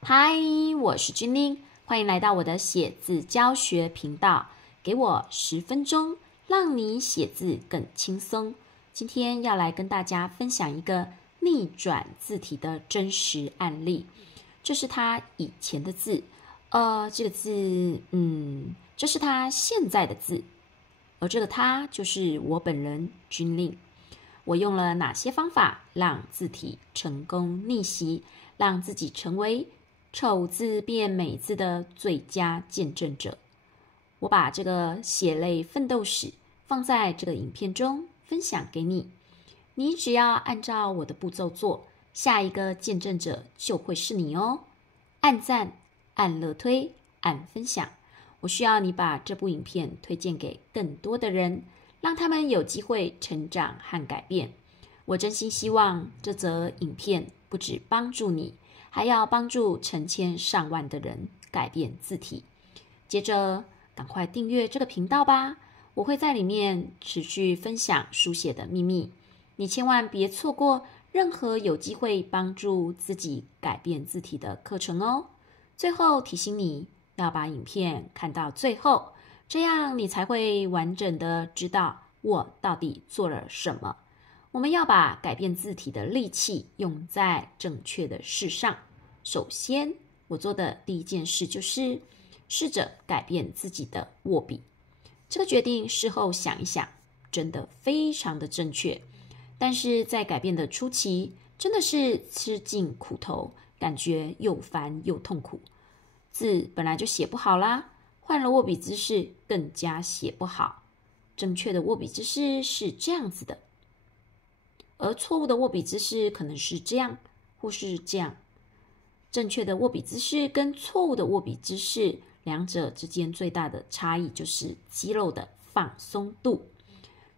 嗨，我是君令，欢迎来到我的写字教学频道。给我10分钟，让你写字更轻松。今天要来跟大家分享一个逆转字体的真实案例。这是他以前的字，这个字，这是他现在的字，而这个他就是我本人君令。我用了哪些方法让字体成功逆袭，让自己成为丑字变美字的最佳见证者？我把这个血泪奋斗史放在这个影片中分享给你，你只要按照我的步骤做，下一个见证者就会是你哦。按赞、按乐推、按分享，我需要你把这部影片推荐给更多的人，让他们有机会成长和改变。我真心希望这则影片不只帮助你，还要帮助成千上万的人改变字体。接着赶快订阅这个频道吧，我会在里面持续分享书写的秘密，你千万别错过任何有机会帮助自己改变字体的课程哦。最后提醒你要把影片看到最后，这样你才会完整的知道我到底做了什么。我们要把改变字体的力气用在正确的事上。首先，我做的第一件事就是试着改变自己的握笔。这个决定事后想一想，真的非常的正确。但是在改变的初期，真的是吃尽苦头，感觉又烦又痛苦。字本来就写不好啦，换了握笔姿势更加写不好。正确的握笔姿势是这样子的，而错误的握笔姿势可能是这样，或是这样。正确的握笔姿势跟错误的握笔姿势，两者之间最大的差异就是肌肉的放松度。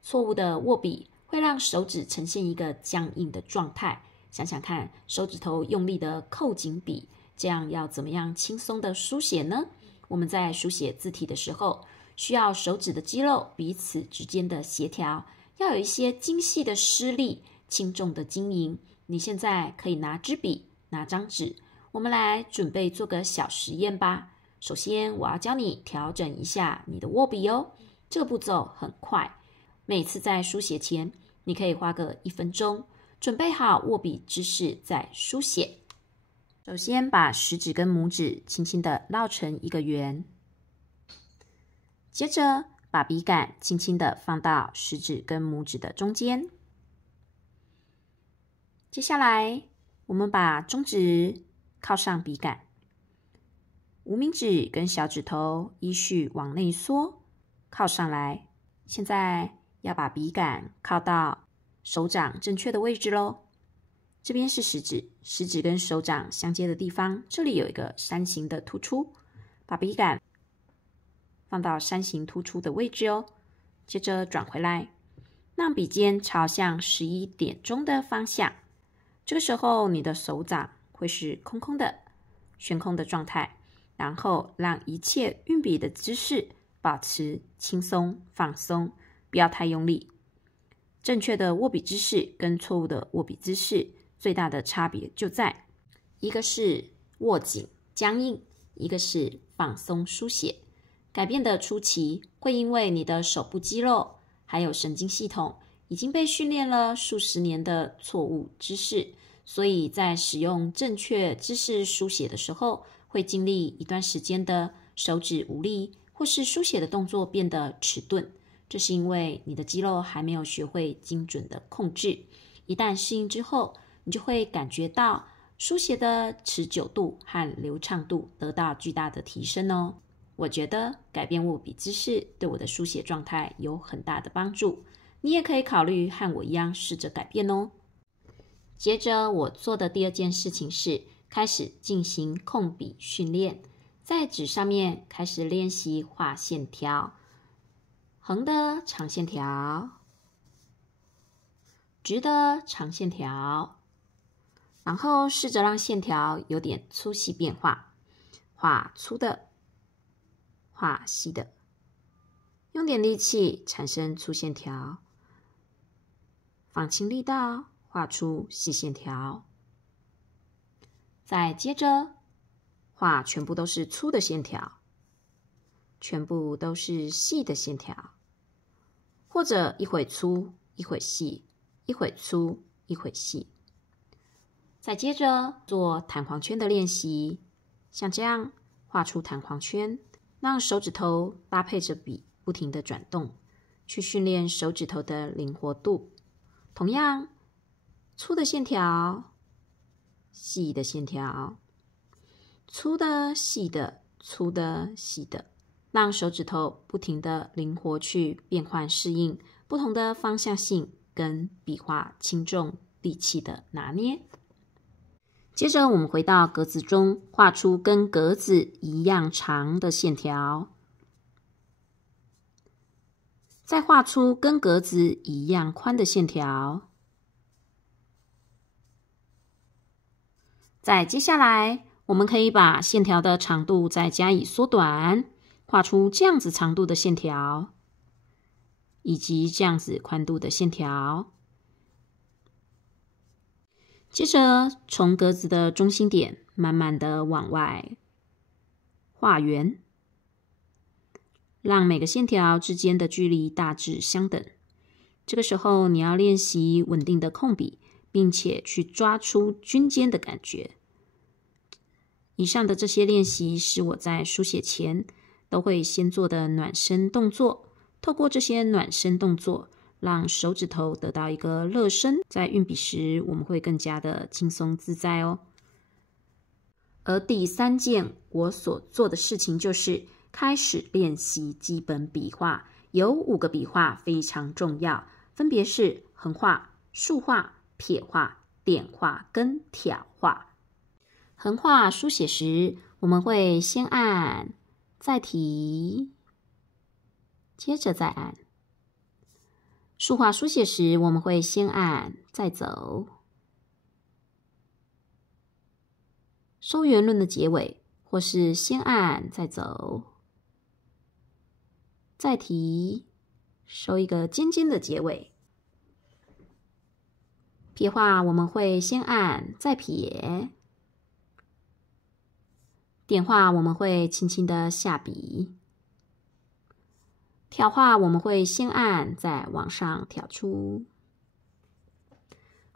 错误的握笔会让手指呈现一个僵硬的状态。想想看，手指头用力的扣紧笔，这样要怎么样轻松的书写呢？我们在书写字体的时候，需要手指的肌肉彼此之间的协调，要有一些精细的施力，轻重的经营。你现在可以拿支笔，拿张纸，我们来准备做个小实验吧。首先，我要教你调整一下你的握笔哦。这个步骤很快，每次在书写前，你可以花个1分钟，准备好握笔姿势再书写。首先，把食指跟拇指轻轻的绕成一个圆，接着把笔杆轻轻的放到食指跟拇指的中间。接下来，我们把中指靠上笔杆，无名指跟小指头依序往内缩，靠上来。现在要把笔杆靠到手掌正确的位置咯。这边是食指，食指跟手掌相接的地方，这里有一个山形的突出，把笔杆放到山形突出的位置哦。接着转回来，让笔尖朝向11点钟的方向。这个时候，你的手掌会是空空的、悬空的状态，然后让一切运笔的姿势保持轻松放松，不要太用力。正确的握笔姿势跟错误的握笔姿势最大的差别就在，一个是握紧僵硬，一个是放松书写。改变的初期会因为你的手部肌肉还有神经系统已经被训练了数十年的错误姿势，所以在使用正确姿势书写的时候，会经历一段时间的手指无力，或是书写的动作变得迟钝。这是因为你的肌肉还没有学会精准的控制。一旦适应之后，你就会感觉到书写的持久度和流畅度得到巨大的提升哦。我觉得改变握笔姿势对我的书写状态有很大的帮助，你也可以考虑和我一样试着改变哦。接着我做的第二件事情是开始进行控笔训练，在纸上面开始练习画线条，横的长线条，直的长线条，然后试着让线条有点粗细变化，画粗的，画细的，用点力气产生粗线条，放轻力道，画出细线条。再接着画全部都是粗的线条，全部都是细的线条，或者一会粗，一会细，一会粗，一会细。再接着做弹簧圈的练习，像这样画出弹簧圈，让手指头搭配着笔不停地转动，去训练手指头的灵活度。同样，粗的线条，细的线条，粗的、细的，粗的、细的，让手指头不停地灵活去变换适应不同的方向性跟笔画轻重力气的拿捏。接着我们回到格子中，画出跟格子一样长的线条，再画出跟格子一样宽的线条。再接下来，我们可以把线条的长度再加以缩短，画出这样子长度的线条，以及这样子宽度的线条。接着从格子的中心点慢慢的往外画圆，让每个线条之间的距离大致相等。这个时候你要练习稳定的控笔，并且去抓出均尖的感觉。以上的这些练习是我在书写前都会先做的暖身动作，透过这些暖身动作，让手指头得到一个热身，在运笔时我们会更加的轻松自在哦。而第3件我所做的事情就是开始练习基本笔画，有5个笔画非常重要，分别是横画、竖画、撇画、点画跟挑画。横画书写时，我们会先按，再提，接着再按。竖画书写时，我们会先按，再走。收圆润的结尾，或是先按，再走，再提，收一个尖尖的结尾。撇画我们会先按，再撇。点画我们会轻轻的下笔。挑画我们会先按，再往上挑出。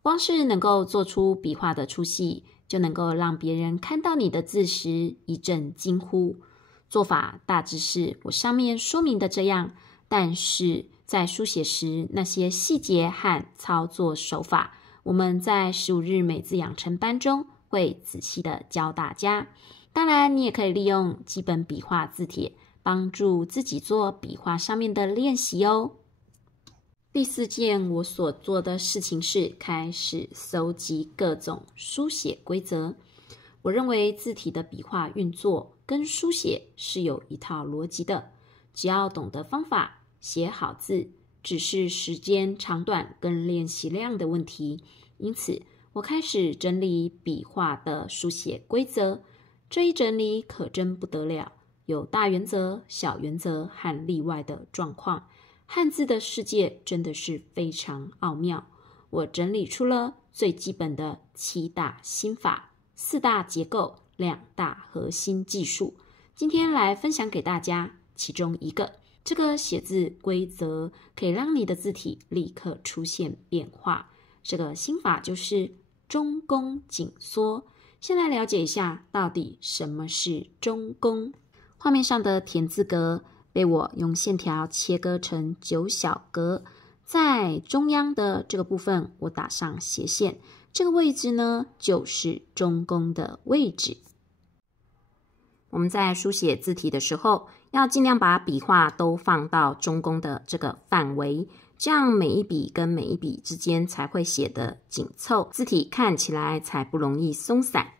光是能够做出笔画的粗细，就能够让别人看到你的字时一阵惊呼。做法大致是我上面说明的这样，但是在书写时那些细节和操作手法，我们在15日美字养成班中会仔细的教大家。当然，你也可以利用基本笔画字帖，帮助自己做笔画上面的练习哦。第4件我所做的事情是开始搜集各种书写规则。我认为字体的笔画运作跟书写是有一套逻辑的，只要懂得方法，写好字，只是时间长短跟练习量的问题。因此，我开始整理笔画的书写规则。这一整理可真不得了，有大原则、小原则和例外的状况。汉字的世界真的是非常奥妙。我整理出了最基本的7大心法、4大结构、2大核心技术。今天来分享给大家其中一个。这个写字规则可以让你的字体立刻出现变化。这个心法就是中宫紧缩。先来了解一下到底什么是中宫。画面上的田字格被我用线条切割成9小格，在中央的这个部分我打上斜线，这个位置呢就是中宫的位置。我们在书写字体的时候，要尽量把笔画都放到中宫的这个范围，这样每一笔跟每一笔之间才会写得紧凑，字体看起来才不容易松散。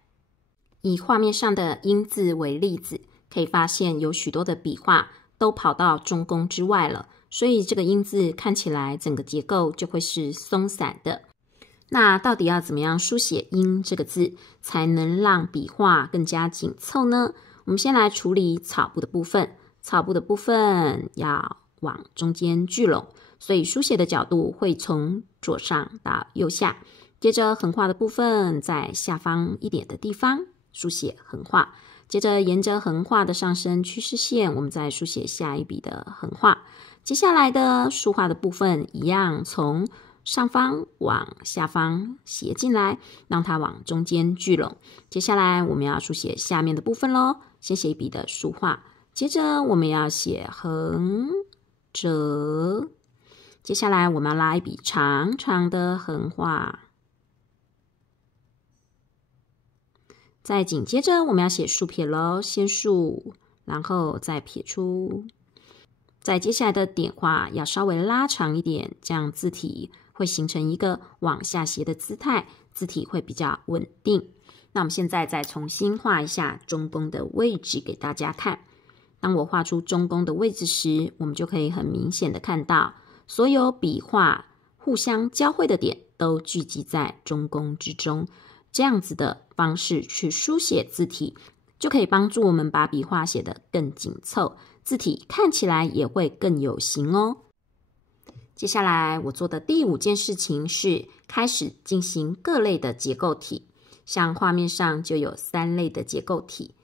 以画面上的英字为例子，可以发现有许多的笔画都跑到中宫之外了，所以这个英字看起来整个结构就会是松散的。那到底要怎么样书写英这个字，才能让笔画更加紧凑呢？我们先来处理草部的部分。草部的部分要往中间聚拢，所以书写的角度会从左上到右下。接着横画的部分在下方一点的地方书写横画，接着沿着横画的上升趋势线，我们再书写下一笔的横画。接下来的书画的部分一样，从上方往下方斜进来，让它往中间聚拢。接下来我们要书写下面的部分咯，先写一笔的书画，接着我们要写横折，接下来我们要拉一笔长长的横画，再紧接着我们要写竖撇咯，先竖，然后再撇出。在接下来的点画要稍微拉长一点，这样字体会形成一个往下斜的姿态，字体会比较稳定。那我们现在再重新画一下中宫的位置给大家看。当我画出中宫的位置时，我们就可以很明显的看到，所有笔画互相交汇的点都聚集在中宫之中。这样子的方式去书写字体，就可以帮助我们把笔画写得更紧凑，字体看起来也会更有型哦。接下来我做的第5件事情是开始进行各类的结构体。像画面上就有3类的结构体。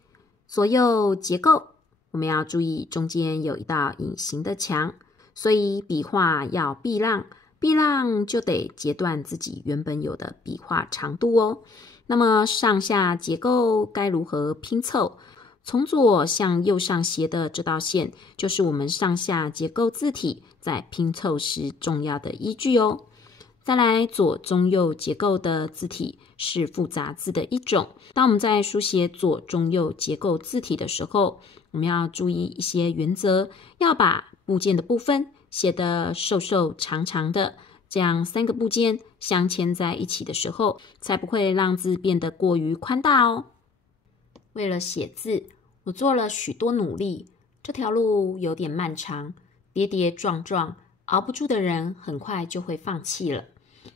左右结构，我们要注意中间有一道隐形的墙，所以笔画要避让，避让就得截断自己原本有的笔画长度哦。那么上下结构该如何拼凑？从左向右上斜的这道线，就是我们上下结构字体在拼凑时重要的依据哦。再来，左中右结构的字体是复杂字的一种。当我们在书写左中右结构字体的时候，我们要注意一些原则，要把部件的部分写得瘦瘦长长的，这样3个部件相牵在一起的时候，才不会让字变得过于宽大哦。为了写字，我做了许多努力，这条路有点漫长，跌跌撞撞，熬不住的人很快就会放弃了。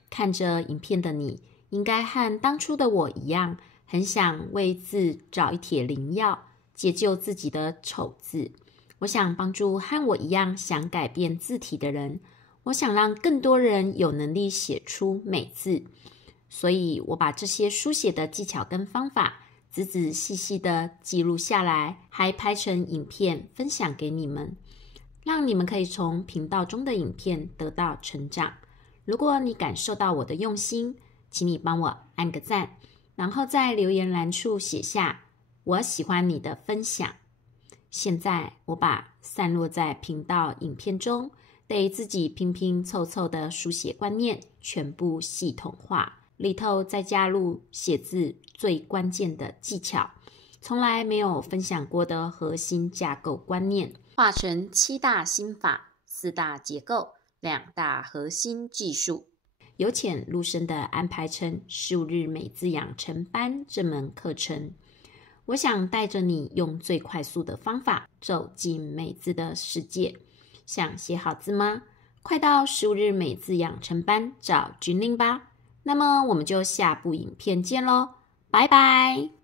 看着影片的你，应该和当初的我一样，很想为字找一帖灵药，解救自己的丑字。我想帮助和我一样想改变字体的人，我想让更多人有能力写出美字。所以我把这些书写的技巧跟方法仔仔细细的记录下来，还拍成影片分享给你们，让你们可以从频道中的影片得到成长。如果你感受到我的用心，请你帮我按个赞，然后在留言栏处写下我喜欢你的分享。现在我把散落在频道影片中得自己拼拼凑凑的书写观念全部系统化，里头再加入写字最关键的技巧，从来没有分享过的核心架构观念，化成7大心法、4大结构、2大核心技术，由浅入深的安排成15日美字养成班这门课程。我想带着你用最快速的方法走进美字的世界。想写好字吗？快到15日美字养成班找君令吧。那么我们就下部影片见咯，拜拜。